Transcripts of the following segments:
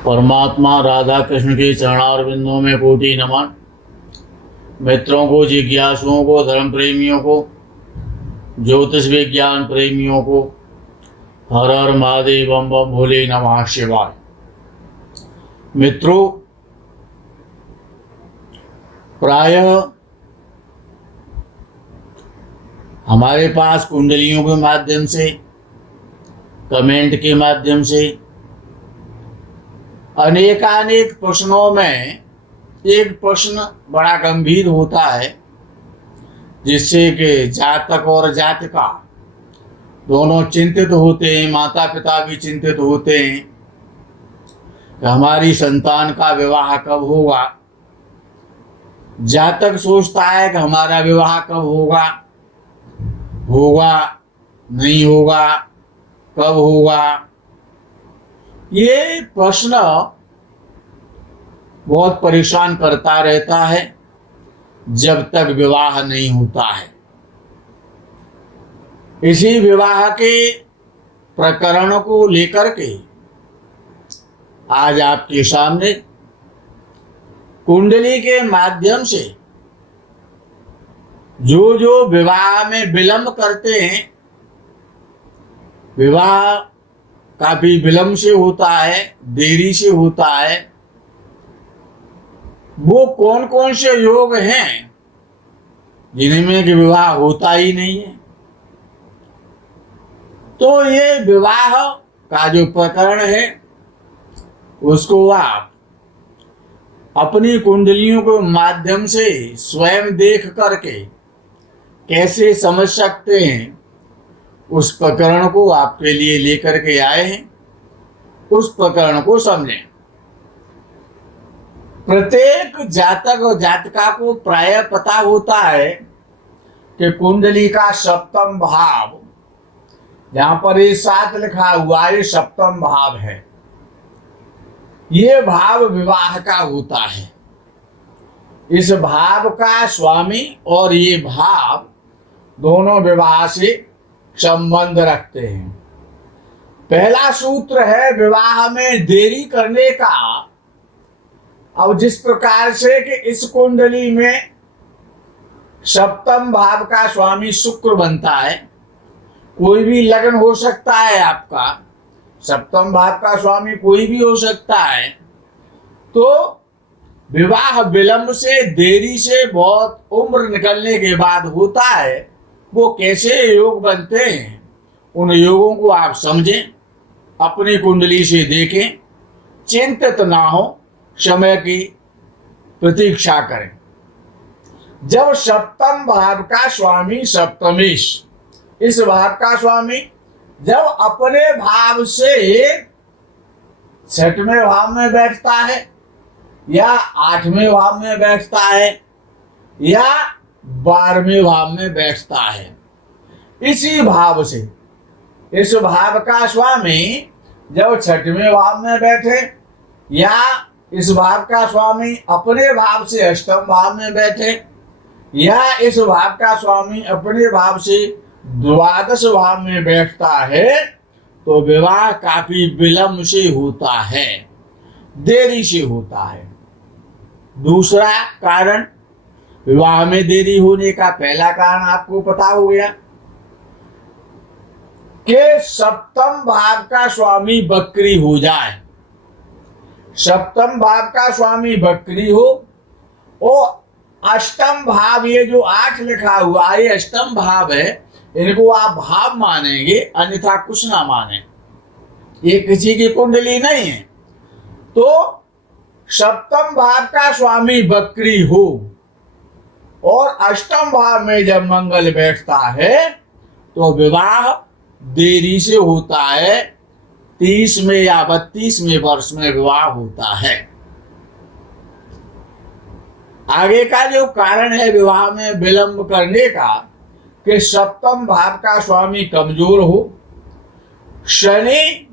परमात्मा राधा कृष्ण के चरणारविंदों में कोटि नमन। मित्रों को, जिज्ञासुओं को, धर्म प्रेमियों को, ज्योतिष विज्ञान प्रेमियों को हर हर महादेव बम बम भोले नमः शिवाय। मित्रों, प्रायः हमारे पास कुंडलियों के माध्यम से, कमेंट के माध्यम से अनेकानेक प्रश्नों में एक प्रश्न बड़ा गंभीर होता है, जिससे कि जातक और जातिका दोनों चिंतित होते हैं, माता पिता भी चिंतित होते हैं कि हमारी संतान का विवाह कब होगा। जातक सोचता है कि हमारा विवाह कब होगा, नहीं होगा, कब होगा। ये प्रश्न बहुत परेशान करता रहता है जब तक विवाह नहीं होता है। इसी विवाह के प्रकरण को लेकर के आज आपके सामने कुंडली के माध्यम से जो विवाह में विलंब करते हैं, विवाह काफी विलंब से होता है, देरी से होता है, वो कौन कौन से योग हैं जिनमें कि विवाह होता ही नहीं है। तो ये विवाह का जो प्रकरण है उसको आप अपनी कुंडलियों के माध्यम से स्वयं देख करके कैसे समझ सकते हैं, उस प्रकरण को आपके लिए लेकर के आए हैं। उस प्रकरण को समझें। प्रत्येक जातक और जातिका को प्रायः पता होता है कि कुंडली का सप्तम भाव, जहां पर ये 7 लिखा हुआ है, सप्तम भाव है। ये भाव विवाह का होता है। इस भाव का स्वामी और ये भाव दोनों विवाह से संबंध रखते हैं। पहला सूत्र है विवाह में देरी करने का। अब जिस प्रकार से कि इस कुंडली में सप्तम भाव का स्वामी शुक्र बनता है, कोई भी लग्न हो सकता है आपका, सप्तम भाव का स्वामी कोई भी हो सकता है। तो विवाह विलंब से, देरी से, बहुत उम्र निकलने के बाद होता है। वो कैसे योग बनते हैं, उन योगों को आप समझें, अपनी कुंडली से देखें, चिंतित ना हो, समय की प्रतीक्षा करें। जब सप्तम भाव का स्वामी सप्तमेश, इस भाव का स्वामी जब अपने भाव से 6वें भाव में बैठता है या 8वें भाव में बैठता है या 12वें भाव में बैठता है, इसी भाव से इस भाव का स्वामी जब 6वें भाव में बैठे या इस भाव का स्वामी अपने भाव से 8वें भाव में बैठे या इस भाव का स्वामी अपने भाव से 12वें भाव में बैठता है, तो विवाह काफी विलंब से होता है, देरी से होता है। दूसरा कारण, विवाह में देरी होने का पहला कारण आपको पता हो गया कि सप्तम भाव का स्वामी बकरी हो जाए। सप्तम भाव का स्वामी बकरी हो और अष्टम भाव, ये जो 8 लिखा हुआ है, ये अष्टम भाव है, इनको आप भाव मानेंगे, अन्यथा कुछ ना माने, ये किसी की कुंडली नहीं है। तो सप्तम भाव का स्वामी बकरी हो और अष्टम भाव में जब मंगल बैठता है तो विवाह देरी से होता है। 30वें या 32वें वर्ष में विवाह होता है। आगे का जो कारण है विवाह में विलंब करने का, कि सप्तम भाव का स्वामी कमजोर हो, शनि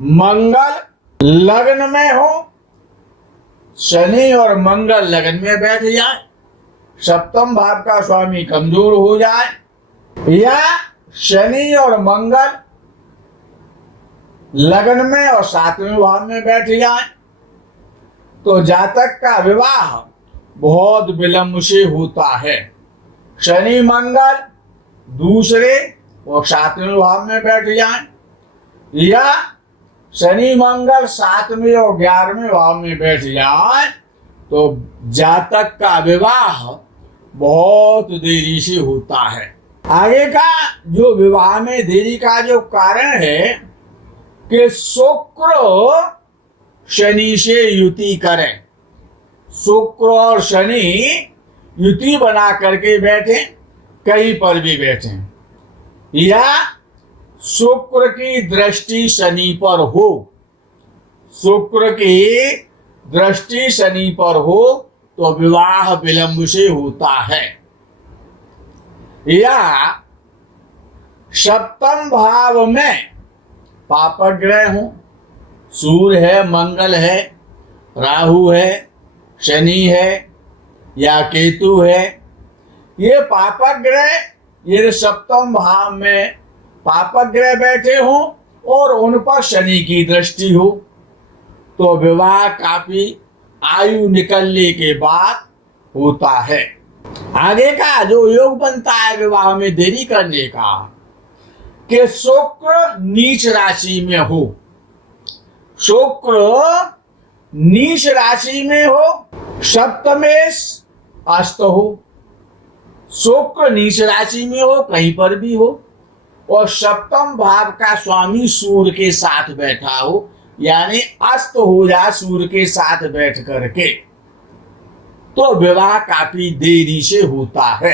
मंगल लग्न में हो, शनि और मंगल लग्न में बैठ जाए, सप्तम भाव का स्वामी कमजोर हो जाए, या शनि और मंगल लग्न में और 7वें भाव में बैठ जाए, तो जातक का विवाह बहुत विलंब से होता है। शनि मंगल दूसरे और 7वें भाव में बैठ जाएं, या शनि मंगल 7वें और 11वें भाव में बैठ जाए तो जातक का विवाह बहुत देरी से होता है। आगे का जो विवाह में देरी का जो कारण है कि शुक्र शनि से युति करें, शुक्र और शनि युति बना करके बैठे, कहीं पर भी बैठे, या शुक्र की दृष्टि शनि पर हो, शुक्र की दृष्टि शनि पर हो तो विवाह विलंब से होता है। या सप्तम भाव में पापक ग्रह हो, सूर्य है, मंगल है, राहु है, शनि है या केतु है, ये पापक ग्रह ये सप्तम भाव में पापक ग्रह बैठे हो और उन पर शनि की दृष्टि हो तो विवाह काफी आयु निकलने के बाद होता है। आगे का जो योग बनता है विवाह में देरी करने का कि शुक्र नीच राशि में हो, शुक्र नीच राशि में हो, सप्तमेश अस्त हो, शुक्र नीच राशि में हो कहीं पर भी हो और सप्तम भाव का स्वामी सूर्य के साथ बैठा हो, यानी अस्त हो जाए सूर्य के साथ बैठ करके, तो विवाह काफी देरी से होता है।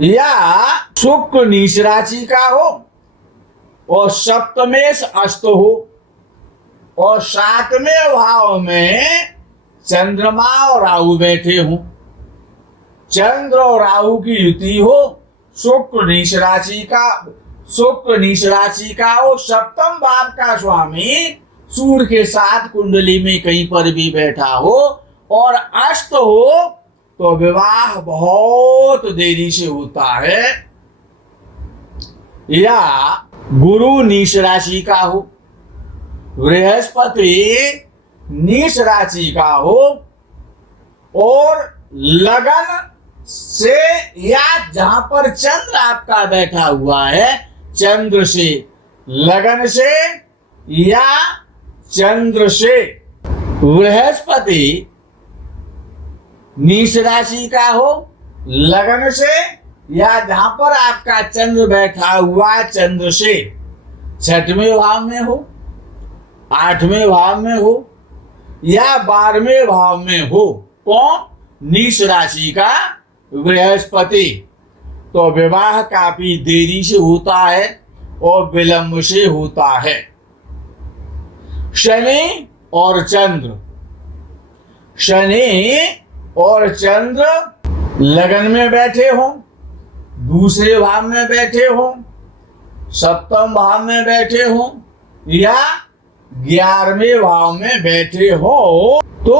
या शुक्र नीच राशि का हो और सप्तमेश अस्त हो और 7वें भाव में चंद्रमा और राहु बैठे हो, चंद्र और राहु की युति हो, शुक्र नीच राशि का हो, सप्तम भाव का स्वामी सूर्य के साथ कुंडली में कहीं पर भी बैठा हो और अस्त हो तो विवाह बहुत देरी से होता है। या गुरु नीच राशि का हो, बृहस्पति नीच राशि का हो और लगन से या जहां पर चंद्र आपका बैठा हुआ है चंद्र से, लगन से या चंद्र से, बृहस्पति नीच राशि का हो, लगन से या जहां पर आपका चंद्र बैठा हुआ चंद्र से, 6वें भाव में हो, 8वें भाव में हो या 12वें भाव में हो, कौन? नीच राशि का बृहस्पति, तो विवाह काफी देरी से होता है और विलंब से होता है। शनि और चंद्र, शनि और चंद्र लगन में बैठे हो, दूसरे भाव में बैठे हो, सप्तम भाव में बैठे हो या 11वें भाव में बैठे हो तो,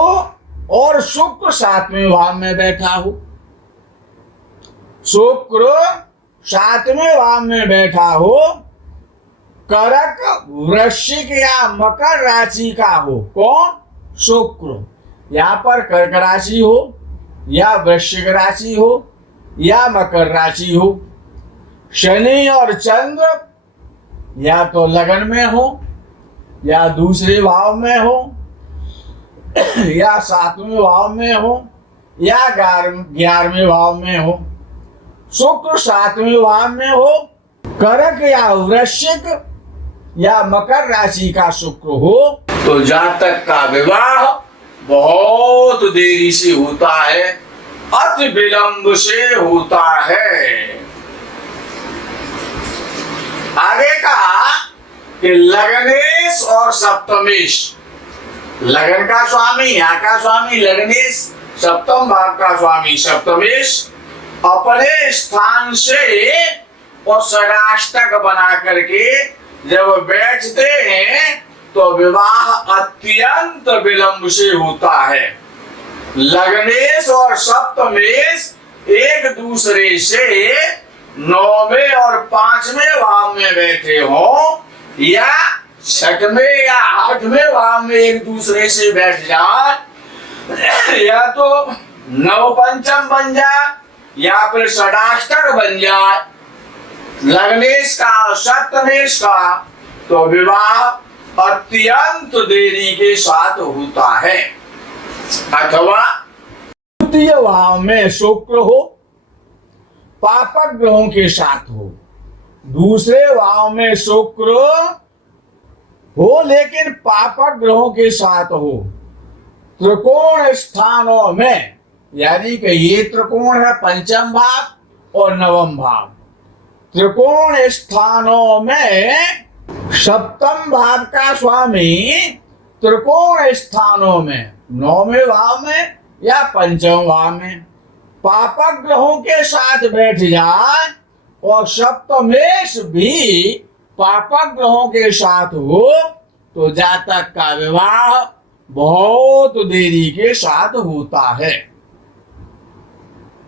और शुक्र 7वें भाव में बैठा हो, शुक्र 7वें भाव में बैठा हो, कर्क वृश्चिक या मकर राशि का हो, कौन? शुक्र, यहाँ पर कर्क राशि हो या वृश्चिक राशि हो या मकर राशि हो। शनि और चंद्र या तो लगन में हो या दूसरे भाव में हो या 7वें भाव में हो या 11वें भाव में हो। शुक्र 7वें भाव में हो, कर्क या वृश्चिक या मकर राशि का शुक्र हो तो जातक का विवाह बहुत देरी से होता है, अति विलंब से होता है। आगे का कि लगनेश और सप्तमेश, लगन का स्वामी यहाँ का स्वामी लगनेश, सप्तम भाव का स्वामी सप्तमेश अपने स्थान से और षडाष्टक बना करके जब बैठते हैं तो विवाह अत्यंत विलंब से होता है। लगनेश और सप्तमेश एक दूसरे से 9वें और 5वें भाव में बैठे हो या छठवें या आठवें भाव में एक दूसरे से बैठ जाए, या तो नवपंचम बन जाए या फिर षडाष्टक बन जाए, लग्नेश का और सप्तमेश का, तो विवाह अत्यंत देरी के साथ होता है। अथवा तृतीय भाव में शुक्र हो, पापक ग्रहों के साथ हो, दूसरे भाव में शुक्र हो लेकिन पापक ग्रहों के साथ हो, त्रिकोण स्थानों में, यानी कि ये त्रिकोण है पंचम भाव और नवम भाव, त्रिकोण स्थानों में सप्तम भाव का स्वामी त्रिकोण स्थानों में नौवें भाव में या पंचम भाव में पापक ग्रहों के साथ बैठ जाए और सप्तमेश भी पापक ग्रहों के साथ हो, तो जातक का विवाह बहुत देरी के साथ होता है।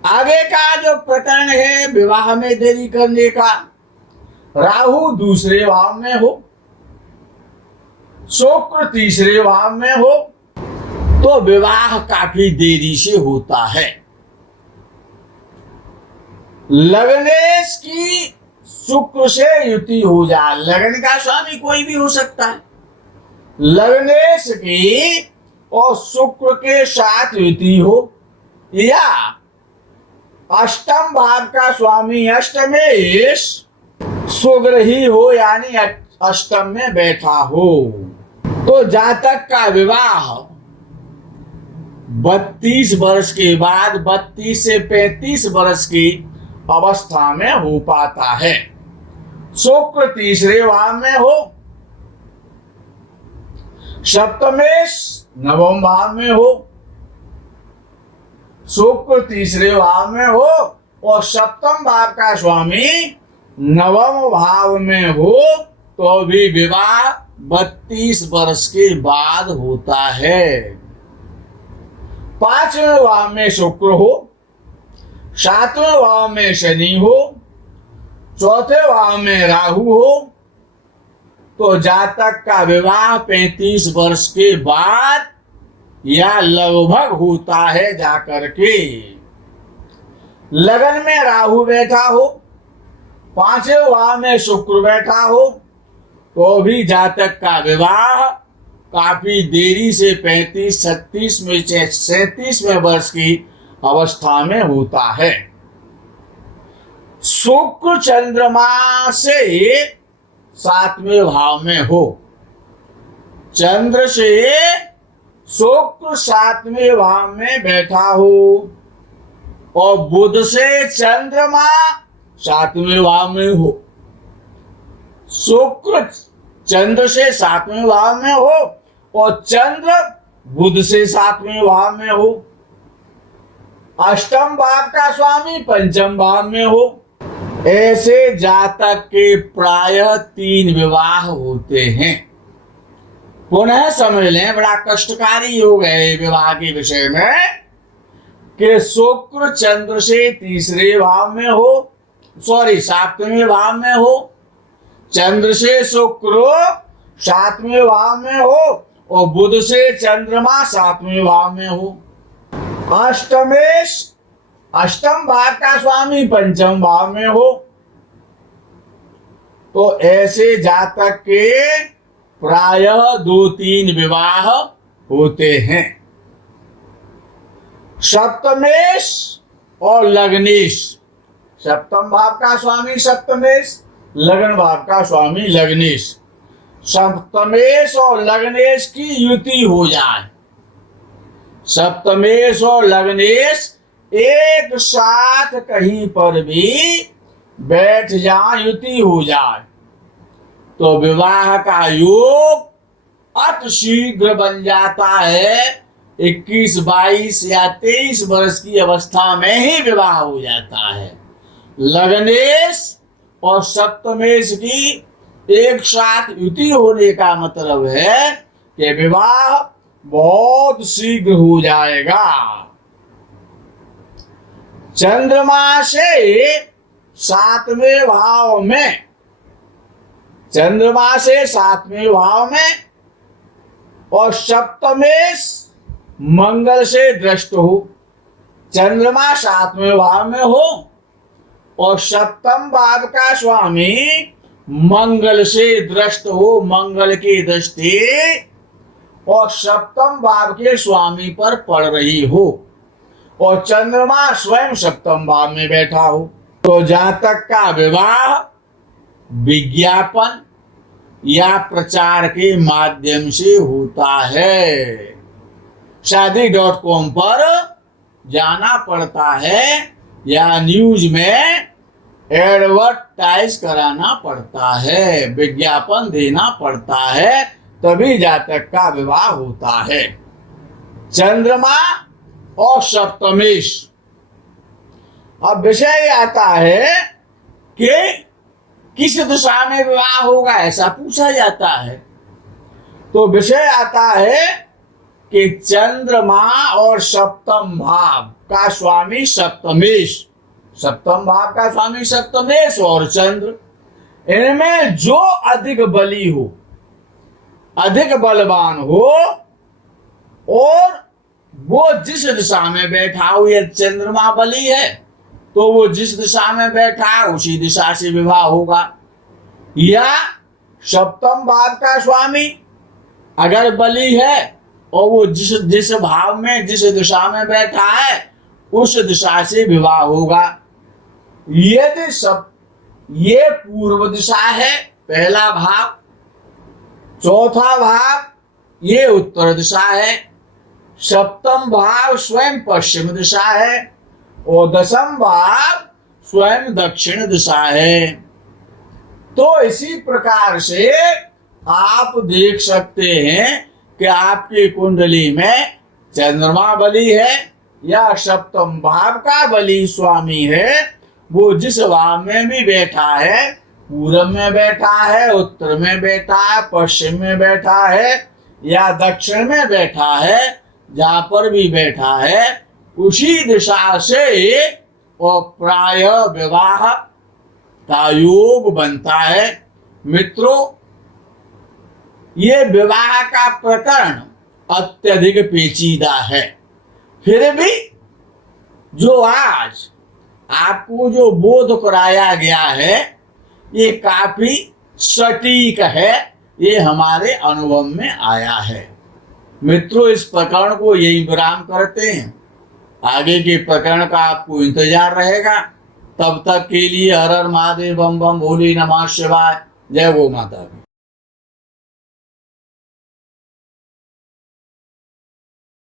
आगे का जो प्रकरण है विवाह में देरी करने का, राहु दूसरे भाव में हो, शुक्र तीसरे भाव में हो, तो विवाह काफी देरी से होता है। लग्नेश की शुक्र से युति हो जाए, लग्न का स्वामी कोई भी हो सकता है, लग्नेश की और शुक्र के साथ युति हो, या अष्टम भाव का स्वामी अष्टमेश स्वग्रही हो, यानी अष्टम में बैठा हो, तो जातक का विवाह 32 वर्ष के बाद 32 से 35 वर्ष की अवस्था में हो पाता है। शुक्र तीसरे भाव में हो, सप्तमेश नवम भाव में हो, शुक्र तीसरे भाव में हो और सप्तम भाव का स्वामी नवम भाव में हो, तो भी विवाह 32 वर्ष के बाद होता है। पांचवें भाव में शुक्र हो, सातवें भाव में शनि हो, चौथे भाव में राहु हो, तो जातक का विवाह 35 वर्ष के बाद या लगभग होता है जाकर के। लगन में राहु बैठा हो, पांचवें भाव में शुक्र बैठा हो, तो भी जातक का विवाह काफी देरी से 35, 36 में 37वें वर्ष की अवस्था में होता है। शुक्र चंद्रमा से 7वें भाव में हो, चंद्र से शुक्र 7वें भाव में बैठा हो और बुध से चंद्रमा 7वें भाव में हो, शुक्र चंद्र से 7वें भाव में हो और चंद्र बुध से 7वें भाव में हो, अष्टम भाव का स्वामी पंचम भाव में हो, ऐसे जातक के प्रायः 3 विवाह होते हैं। पुनः समझ लें, बड़ा कष्टकारी योग है विवाह के विषय में कि शुक्र चंद्र से तीसरे भाव में हो, 7वें भाव में हो, चंद्र से शुक्र 7वें भाव में हो और बुध से चंद्रमा 7वें भाव में हो। अष्टमेश अष्टम भाव का स्वामी पंचम भाव में हो, तो ऐसे जातक के प्रायः 2-3 विवाह होते हैं। सप्तमेश और लग्नेश, सप्तम भाव का स्वामी सप्तमेश, लगन भाव का स्वामी लग्नेश, सप्तमेश और लग्नेश की युति हो जाए, सप्तमेश और लग्नेश एक साथ कहीं पर भी बैठ जाए, युति हो जाए, तो विवाह का योग अति शीघ्र बन जाता है। 21, 22 या 23 वर्ष की अवस्था में ही विवाह हो जाता है। लग्नेश और सप्तमेश की एक साथ युति होने का मतलब है कि विवाह बहुत शीघ्र हो जाएगा। चंद्रमा से 7वें भाव में चंद्रमा से 7वें भाव में और सप्तमेश मंगल से दृष्ट हो। चंद्रमा 7वें भाव में हो और सप्तम भाव का स्वामी मंगल से दृष्ट हो, मंगल की दृष्टि और सप्तम भाव के स्वामी पर पड़ रही हो और चंद्रमा स्वयं सप्तम भाव में बैठा हो, तो जातक का विवाह विज्ञापन या प्रचार के माध्यम से होता है। शादी.com पर जाना पड़ता है या न्यूज में एडवर्टाइज कराना पड़ता है, विज्ञापन देना पड़ता है, तभी जातक का विवाह होता है। चंद्रमा और सप्तमेश। अब विषय आता है कि किस दिशा में विवाह होगा, ऐसा पूछा जाता है। तो विषय आता है कि चंद्रमा और सप्तम भाव का स्वामी सप्तमेश, सप्तम भाव का स्वामी सप्तमेश और चंद्र, इनमें जो अधिक बली हो, अधिक बलवान हो और वो जिस दिशा में बैठा हो, यह चंद्रमा बली है तो वो जिस दिशा में बैठा है उसी दिशा से विवाह होगा। या सप्तम भाव का स्वामी अगर बली है और वो जिस भाव में जिस दिशा में बैठा है उस दिशा से विवाह होगा। यदि ये पूर्व दिशा है पहला भाव, चौथा भाव ये उत्तर दिशा है, सप्तम भाव स्वयं पश्चिम दिशा है और दशम भाव स्वयं दक्षिण दिशा है। तो इसी प्रकार से आप देख सकते हैं कि आपकी कुंडली में चंद्रमा बली है या सप्तम भाव का बली स्वामी है, वो जिस भाव में भी बैठा है, पूरब में बैठा है, उत्तर में बैठा है, पश्चिम में बैठा है या दक्षिण में बैठा है, जहां पर भी बैठा है उसी दिशा से और प्राय विवाह का योग बनता है। मित्रों, ये विवाह का प्रकरण अत्यधिक पेचीदा है, फिर भी जो आज आपको जो बोध कराया गया है ये काफी सटीक है, ये हमारे अनुभव में आया है। मित्रों, इस प्रकरण को यही विराम करते हैं, आगे के प्रकरण का आपको इंतजार रहेगा। तब तक के लिए हर हर महादेव, बम बम भोले नमः शिवाय। जय गौ माता की।